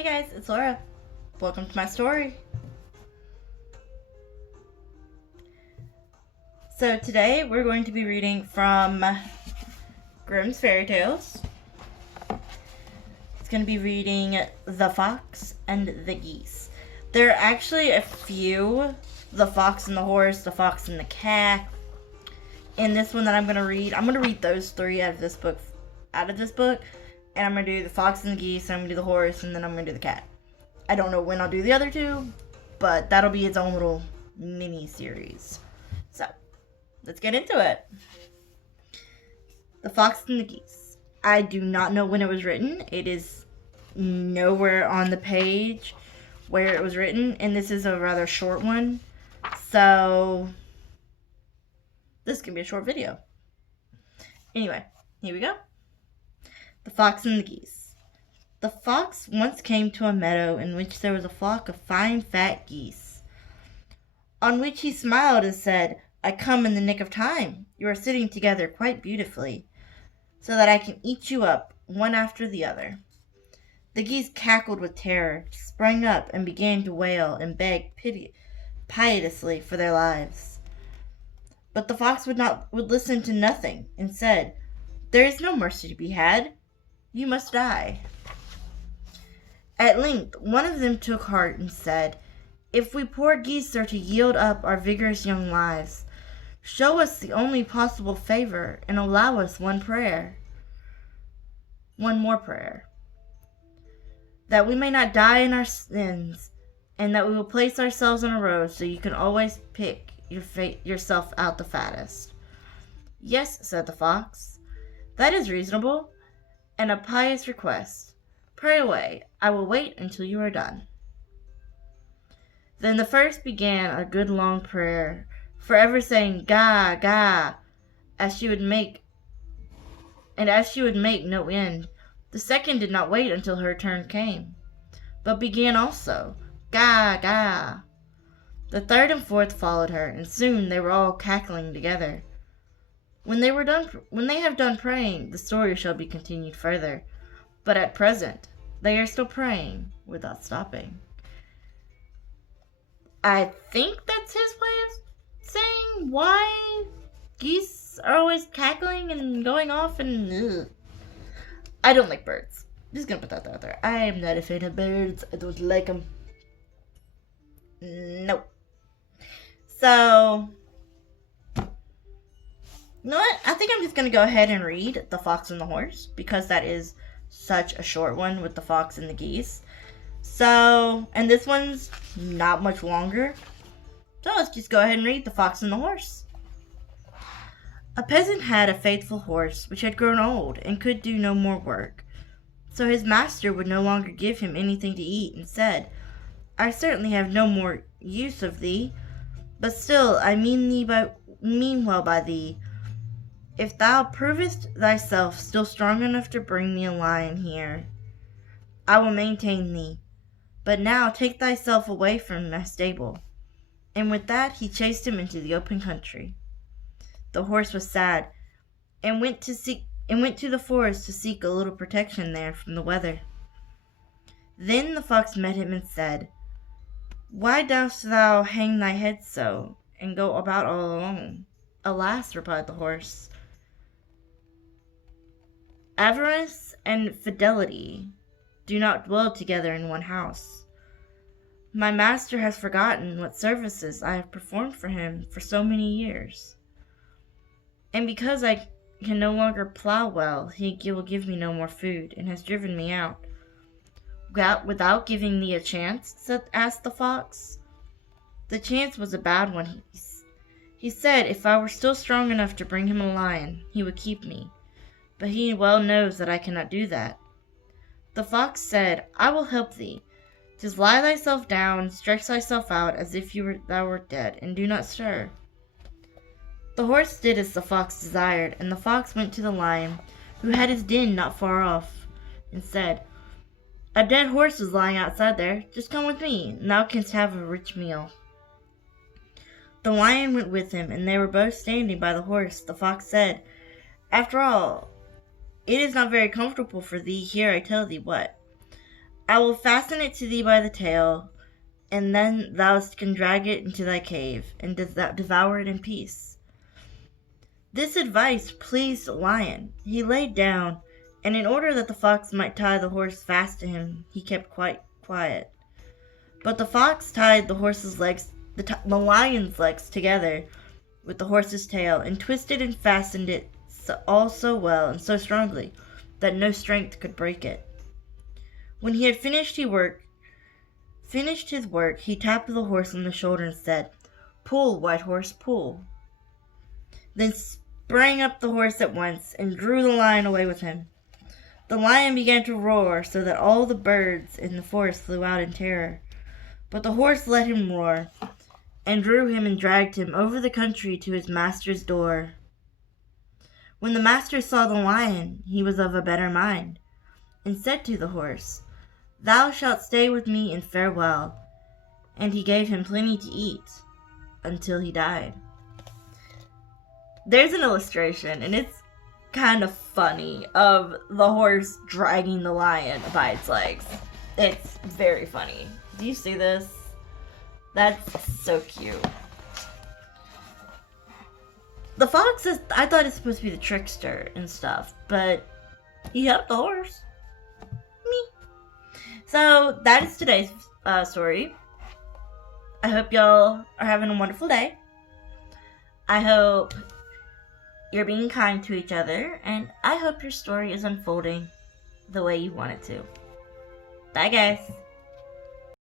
Hey guys, it's Laura. Welcome to my story. So today we're going to be reading from Grimm's Fairytales. It's going to be reading The Fox and the Geese. There are actually a few, The Fox and the Horse, The Fox and the Cat. In this one that I'm going to read those three out of this book. And I'm going to do The Fox and the Geese, and I'm going to do the Horse, and then I'm going to do the Cat. I don't know when I'll do the other two, but that'll be its own little mini-series. So, let's get into it. The Fox and the Geese. I do not know when it was written. It is nowhere on the page where it was written, and this is a rather short one. So, this can be a short video. Anyway, here we go. The Fox and the Geese. The fox once came to a meadow in which there was a flock of fine fat geese, on which he smiled and said, "I come in the nick of time. You are sitting together quite beautifully, so that I can eat you up one after the other." The geese cackled with terror, sprang up, and began to wail and beg piteously for their lives. But the fox would listen to nothing, and said, "There is no mercy to be had. You must die." At length, one of them took heart and said, "If we poor geese are to yield up our vigorous young lives, show us the only possible favor and allow us one more prayer, that we may not die in our sins, and that we will place ourselves in a row so you can always pick yourself out the fattest." "Yes," said the fox, "that is reasonable, and a pious request. Pray away. I will wait until you are done." Then the first began a good long prayer, forever saying "Ga, ga," as she would make no end. The second did not wait until her turn came, but began also "Ga, ga." The third and fourth followed her, and soon they were all cackling together. When they have done praying, the story shall be continued further. But at present, they are still praying without stopping. I think that's his way of saying why geese are always cackling and going off and... Ugh. I don't like birds. Just gonna put that out there. I am not a fan of birds. I don't like them. Nope. So... You know what? I think I'm just going to go ahead and read The Fox and the Horse, because that is such a short one with The Fox and the Geese. So, and this one's not much longer. So let's just go ahead and read The Fox and the Horse. A peasant had a faithful horse which had grown old and could do no more work. So his master would no longer give him anything to eat, and said, "I certainly have no more use of thee, but still I mean well by thee. If thou provest thyself still strong enough to bring me a lion here, I will maintain thee. But now take thyself away from my stable." And with that he chased him into the open country. The horse was sad, and went to the forest to seek a little protection there from the weather. Then the fox met him and said, "Why dost thou hang thy head so, and go about all alone?" "Alas," replied the horse, "avarice and fidelity do not dwell together in one house. My master has forgotten what services I have performed for him for so many years. And because I can no longer plow well, he will give me no more food, and has driven me out." "Without giving thee a chance?" asked the fox. "The chance was a bad one. He said if I were still strong enough to bring him a lion, he would keep me. But he well knows that I cannot do that." The fox said, "I will help thee. Just lie thyself down, stretch thyself out as if thou wert dead, and do not stir." The horse did as the fox desired, and the fox went to the lion, who had his den not far off, and said, "A dead horse is lying outside there. Just come with me, and thou canst have a rich meal." The lion went with him, and they were both standing by the horse. The fox said, "After all, it is not very comfortable for thee here, I tell thee what. I will fasten it to thee by the tail, and then thou can drag it into thy cave, and devour it in peace. This advice pleased the lion. He laid down, and in order that the fox might tie the horse fast to him, he kept quite quiet. But the fox tied the lion's legs together with the horse's tail, and twisted and fastened it all so well and so strongly that no strength could break it. When he had finished his work, he tapped the horse on the shoulder and said, "Pull, white horse, pull." Then sprang up the horse at once and drew the lion away with him. The lion began to roar so that all the birds in the forest flew out in terror. But the horse let him roar, and drew him and dragged him over the country to his master's door. When the master saw the lion, he was of a better mind, and said to the horse, "Thou shalt stay with me in farewell." And he gave him plenty to eat until he died. There's an illustration, and it's kind of funny, of the horse dragging the lion by its legs. It's very funny. Do you see this? That's so cute. The fox I thought it's supposed to be the trickster and stuff, but he helped the horse. Me. So that is today's story. I hope y'all are having a wonderful day. I hope you're being kind to each other, and I hope your story is unfolding the way you want it to. Bye, guys.